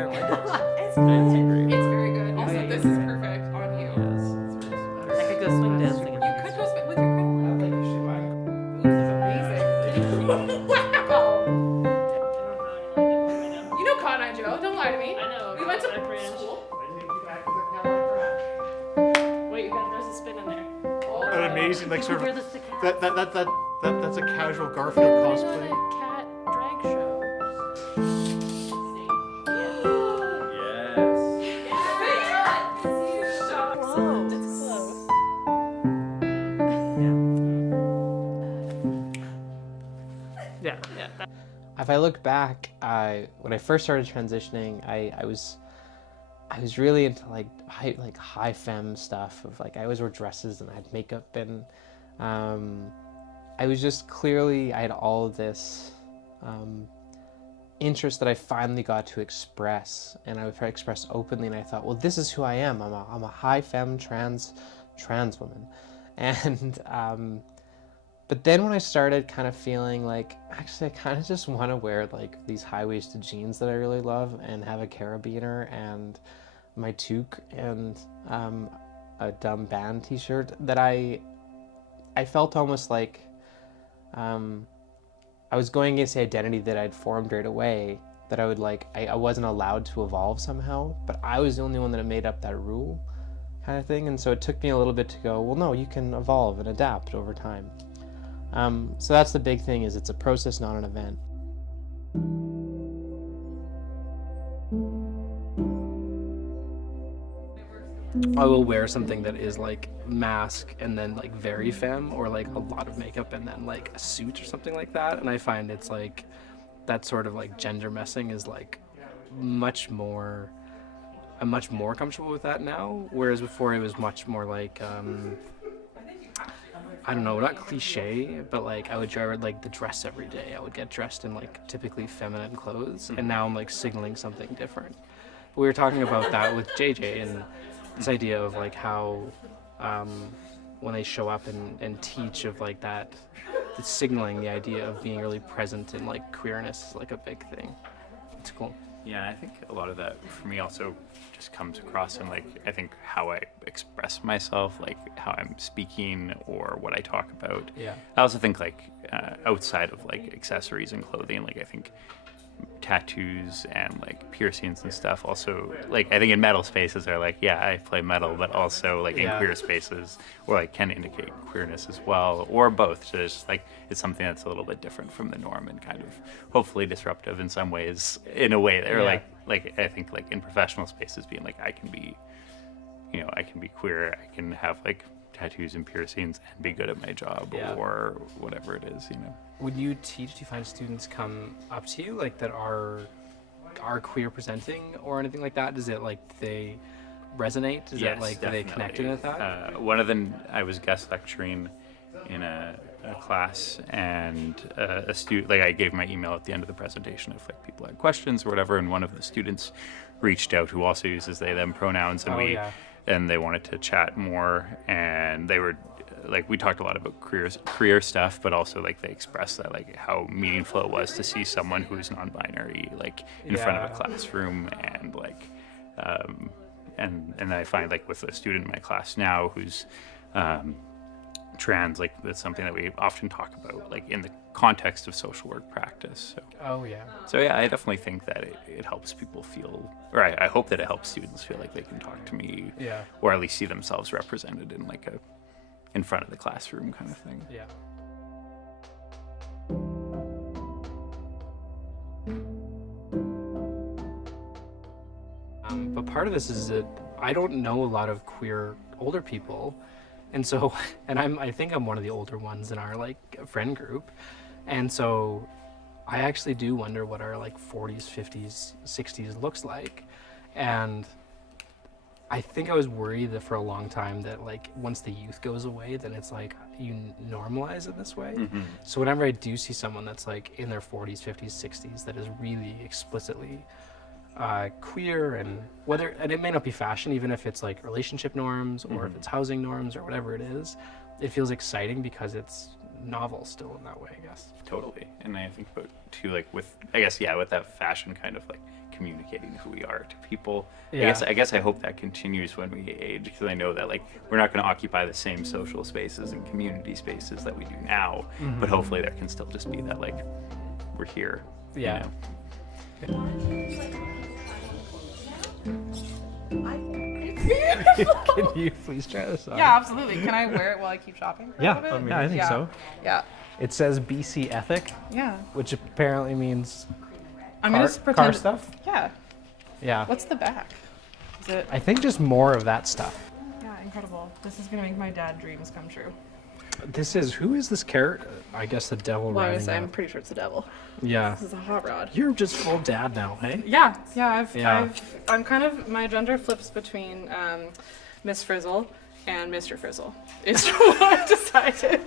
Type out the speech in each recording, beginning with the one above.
I like it. It's It's good. great. It's very good. Also, yeah, this yeah. is perfect on you. Yes. I could go swing dancing. You could go spit with your crinoline. I like your shit. This is amazing. Wow. You know Cotton Eye Joe. Don't lie to me. I know. We went to Cotton Eye Branch. school. Wait, there's a spin in there. An amazing, like, sort Where of. the cat. That's a casual Garfield cosplay. Cat drag show. Close. It's close. Yeah. Yeah. If I look back, when I first started transitioning, I was really into like high femme stuff. Of like I always wore dresses and I had makeup, and I was just clearly I had all of this interest that I finally got to express, and I would try to express openly. And I thought, well, this is who I am. I'm a high femme trans woman, and but then when I started kind of feeling like, actually, I kind of just want to wear like these high-waisted jeans that I really love and have a carabiner and my toque and a dumb band t-shirt, that I felt almost like I was going against the identity that I'd formed right away, that I would like, I wasn't allowed to evolve somehow, but I was the only one that had made up that rule kind of thing. And so it took me a little bit to go, well, no, you can evolve and adapt over time. So that's the big thing, is it's a process, not an event. I will wear something that is like mask and then like very femme, or like a lot of makeup and then like a suit or something like that. And I find it's like that sort of like gender messing is like I'm much more comfortable with that now. Whereas before it was much more like, I don't know, not cliche, but like I would wear like the dress every day. I would get dressed in like typically feminine clothes, and now I'm like signaling something different. But we were talking about that with JJ, and this idea of like how when they show up and teach of like that, it's signaling the idea of being really present in like queerness is like a big thing. It's cool. Yeah, I think a lot of that for me also just comes across in like, I think how I express myself, like how I'm speaking or what I talk about. Yeah. I also think like outside of like accessories and clothing, like I think tattoos and like piercings and stuff also, like I think in metal spaces are like, yeah, I play metal, but also like in Yeah. queer spaces or like can indicate queerness as well, or both. So it's just like it's something that's a little bit different from the norm and kind of hopefully disruptive in some ways, in a way that, or Yeah. like I think like in professional spaces being like I can be, you know, I can be queer, I can have like tattoos and piercings and be good at my job. Yeah. Or whatever it is, you know. When you teach, do you find students come up to you like that are queer presenting or anything like that? Does it like they resonate? Is Yes, it like do they connected with that? One of them, I was guest lecturing in a class, and a student, like I gave my email at the end of the presentation if like people had questions or whatever, and one of the students reached out who also uses they them pronouns, and and they wanted to chat more, and they were like, we talked a lot about career stuff, but also like they expressed that like how meaningful it was to see someone who's non-binary like in front of a classroom, and like and I find like with a student in my class now who's trans, like that's something that we often talk about like in the context of social work practice. So yeah, I definitely think that it helps people feel, or I hope that it helps students feel like they can talk to me, or at least see themselves represented in like in front of the classroom kind of thing. Yeah. But part of this is that I don't know a lot of queer older people, and so, and I think I'm one of the older ones in our like friend group, and so I actually do wonder what our like 40s, 50s, 60s looks like, and I think I was worried that for a long time that like once the youth goes away, then it's like you normalize it this way. Mm-hmm. So whenever I do see someone that's like in their 40s, 50s, 60s that is really explicitly queer, and it may not be fashion, even if it's like relationship norms or if it's housing norms or whatever it is, it feels exciting because it's novel still in that way, I guess. Totally. And I think about too, like with, I guess, yeah, with that fashion kind of like communicating who we are to people. Yeah. I guess I hope that continues when we age, because I know that like we're not going to occupy the same social spaces and community spaces that we do now, but hopefully there can still just be that like we're here. you Yeah. know? Can you please try this on? Yeah, absolutely. Can I wear it while I keep shopping? For a Yeah, little bit? yeah, I think Yeah. so. Yeah. It says BC Ethic, Yeah. which apparently means I'm car, gonna just pretend. car stuff. Yeah. Yeah. What's the back? Is it? I think just more of that stuff. Yeah, incredible. This is gonna make my dad dreams come true. Who is this character? I guess the devil Well, riding I'm up. pretty sure it's the devil. Yeah. This is a hot rod. You're just full dad now, hey? Yeah, yeah. Yeah. I'm kind of, my gender flips between Miss Frizzle and Mr. Frizzle. Is what I've decided.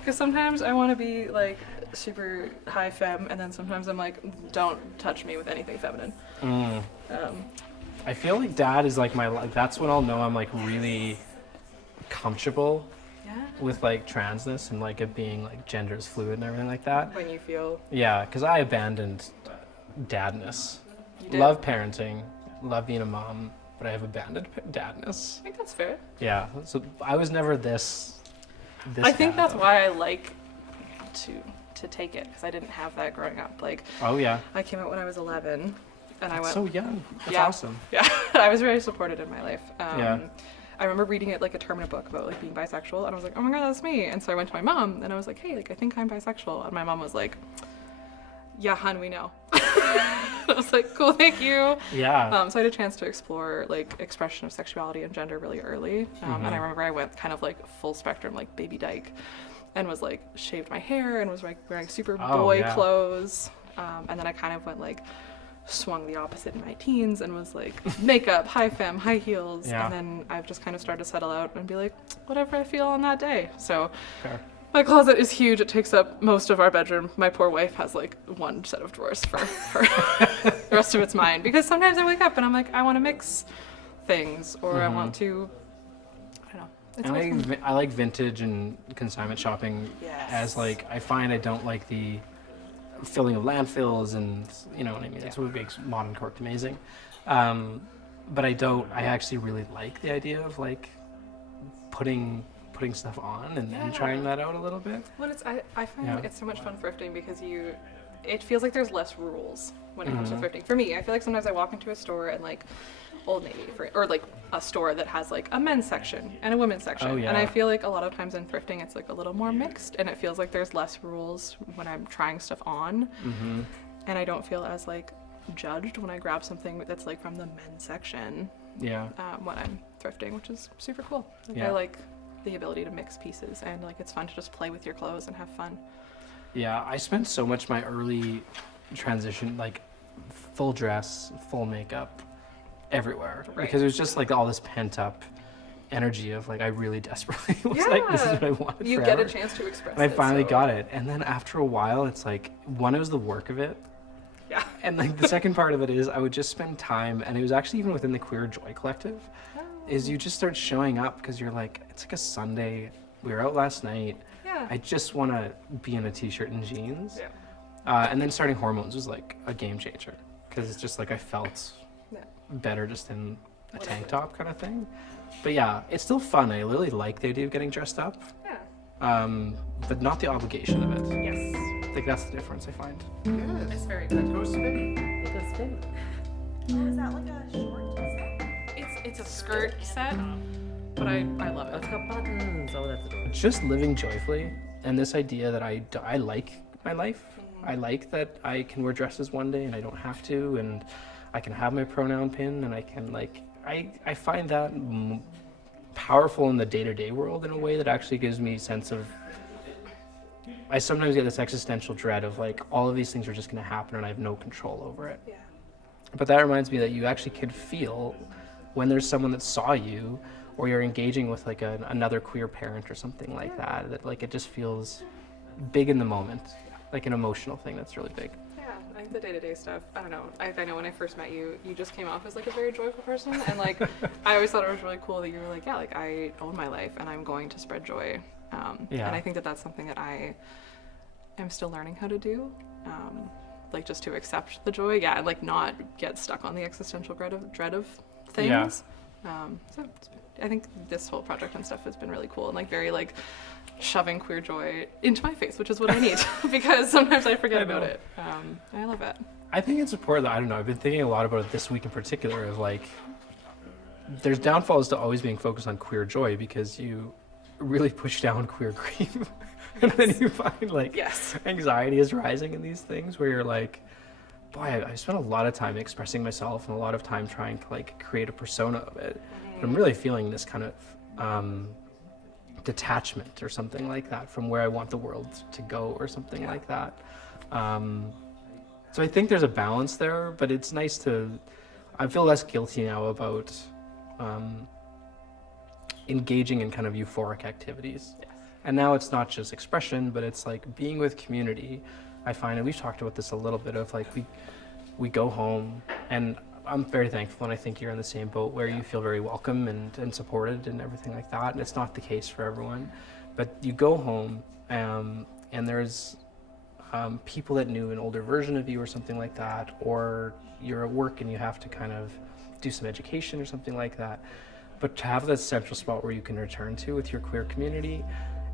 Because sometimes I want to be like super high femme, and then sometimes I'm like, don't touch me with anything feminine. I feel like dad is like that's when I'll know I'm like really comfortable Yeah. with like transness and like it being like genders fluid and everything like that. When you feel Yeah, because I abandoned dadness. you did. Love parenting, love being a mom, but I have abandoned dadness. I think that's fair. Yeah, so I was never this I think dad, that's though. why I like to take it, because I didn't have that growing up. Like, Oh yeah, I came out when I was 11, and I went. so young. That's Yeah. awesome. Yeah, I was very supported in my life. Yeah. I remember reading it like a term in a book about like being bisexual, and I was like, oh my god, that's me. And so I went to my mom, and I was like, hey, like I think I'm bisexual. And my mom was like, yeah, hun, we know. I was like, cool, thank you. Yeah. So I had a chance to explore like expression of sexuality and gender really early. And I remember I went kind of like full spectrum, like baby dyke, and was like shaved my hair and was like wearing super Oh, boy yeah. clothes. And then I kind of went like swung the opposite in my teens and was like makeup, high femme, high heels. Yeah. And then I've just kind of started to settle out and be like, whatever I feel on that day. So Fair. my closet is huge. It takes up most of our bedroom. My poor wife has like one set of drawers for her. The rest of it's mine. Because sometimes I wake up and I'm like, I want to mix things, or I want to, I don't know. It's And always fun. I like vintage and consignment shopping Yes. as like I find I don't like the filling of landfills and you know what I mean. That's what makes modern cork amazing. But I actually really like the idea of like putting stuff on and trying that out a little bit. Well, I find Yeah. it's so much fun thrifting because it feels like there's less rules when it comes Mm-hmm. to thrifting. For me, I feel like sometimes I walk into a store and like Old Navy or like a store that has like a men's section and a women's section. Oh, yeah. And I feel like a lot of times in thrifting it's like a little more mixed, and it feels like there's less rules when I'm trying stuff on. Mm-hmm. And I don't feel as like judged when I grab something that's like from the men's section Yeah. when I'm thrifting, which is super cool. Like, Yeah. I like the ability to mix pieces, and like it's fun to just play with your clothes and have fun. Yeah, I spent so much my early transition, like full dress, full makeup, everywhere, Right. because it was just like all this pent up energy of like I really desperately was like, this is what I wanted. You forever. get a chance to express And I it. finally so- got it, and then after a while, it's like one, it was the work of it, Yeah. and like the second part of it is I would just spend time, and it was actually even within the Queer Joy Collective, is you just start showing up because you're like, it's like a Sunday, we were out last night. Yeah. I just want to be in a t-shirt and jeans. Yeah. And then starting Hormones was like a game changer because it's just like I felt Yeah. better just in a tank top kind of thing. But yeah, it's still fun. I really like the idea of getting dressed up, Yeah. but not the obligation of it. Yes. I think that's the difference I find. It's very good. Toast spinning. Is that like a short set? It's a skirt set, but I love It's it. got buttons. Oh, that's adorable. Just living joyfully, and this idea that I like my life. I like that I can wear dresses one day and I don't have to, and I can have my pronoun pin, and I can like I find that powerful in the day-to-day world in a way that actually gives me a sense of. I sometimes get this existential dread of like all of these things are just going to happen and I have no control over it. Yeah. But that reminds me that you actually could feel when there's someone that saw you, or you're engaging with like another queer parent or something like that like it just feels big in the moment, like an emotional thing that's really big. Yeah, I think the day-to-day stuff, I don't know. I know when I first met you, you just came off as like a very joyful person, and like I always thought it was really cool that you were like, yeah, like I own my life and I'm going to spread joy Yeah. And I think that that's something that I am still learning how to do. Like just to accept the joy, yeah, and like not get stuck on the existential dread of things. So I think this whole project and stuff has been really cool and like very like shoving queer joy into my face, which is what I need because sometimes I forget about it. I love it. I think it's important that, I don't know, I've been thinking a lot about it this week in particular of like, there's downfalls to always being focused on queer joy because you really push down queer grief. And then you find like Yes. anxiety is rising in these things where you're like, boy, I spent a lot of time expressing myself and a lot of time trying to like create a persona of it. But I'm really feeling this kind of detachment or something like that from where I want the world to go or something like that. So I think there's a balance there, but it's nice to, I feel less guilty now about engaging in kind of euphoric activities. Yes. And now it's not just expression, but it's like being with community. I find, and we've talked about this a little bit of like, we go home and I'm very thankful, and I think you're in the same boat where you feel very welcome and supported and everything like that. And it's not the case for everyone, but you go home and there's people that knew an older version of you or something like that, or you're at work and you have to kind of do some education or something like that. But to have that central spot where you can return to with your queer community,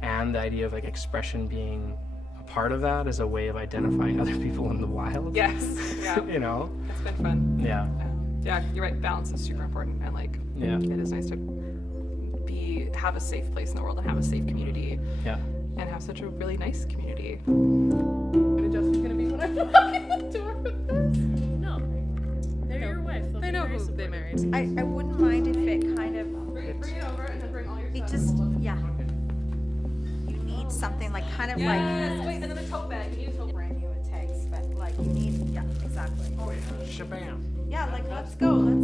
and the idea of like expression being a part of that as a way of identifying other people in the wild. Yes. Yeah. You know? It's been fun. Yeah. Yeah, you're right. Balance is super important, and like, Yeah. it is nice to have a safe place in the world and have a safe community, Yeah. and have such a really nice community. What Justin's gonna be when I'm walking the door with this? No. They're your wife. They'll They be know very who they supportive. married. I wouldn't mind if it kind of, Bring it over and then bring all your it stuff. just, yeah. You need something like kind of Yes, like, wait, another tote bag. You need a tote bag. brand new it takes, but like you need, yeah, exactly. Oh yeah, shabam. Yeah, like let's go, let's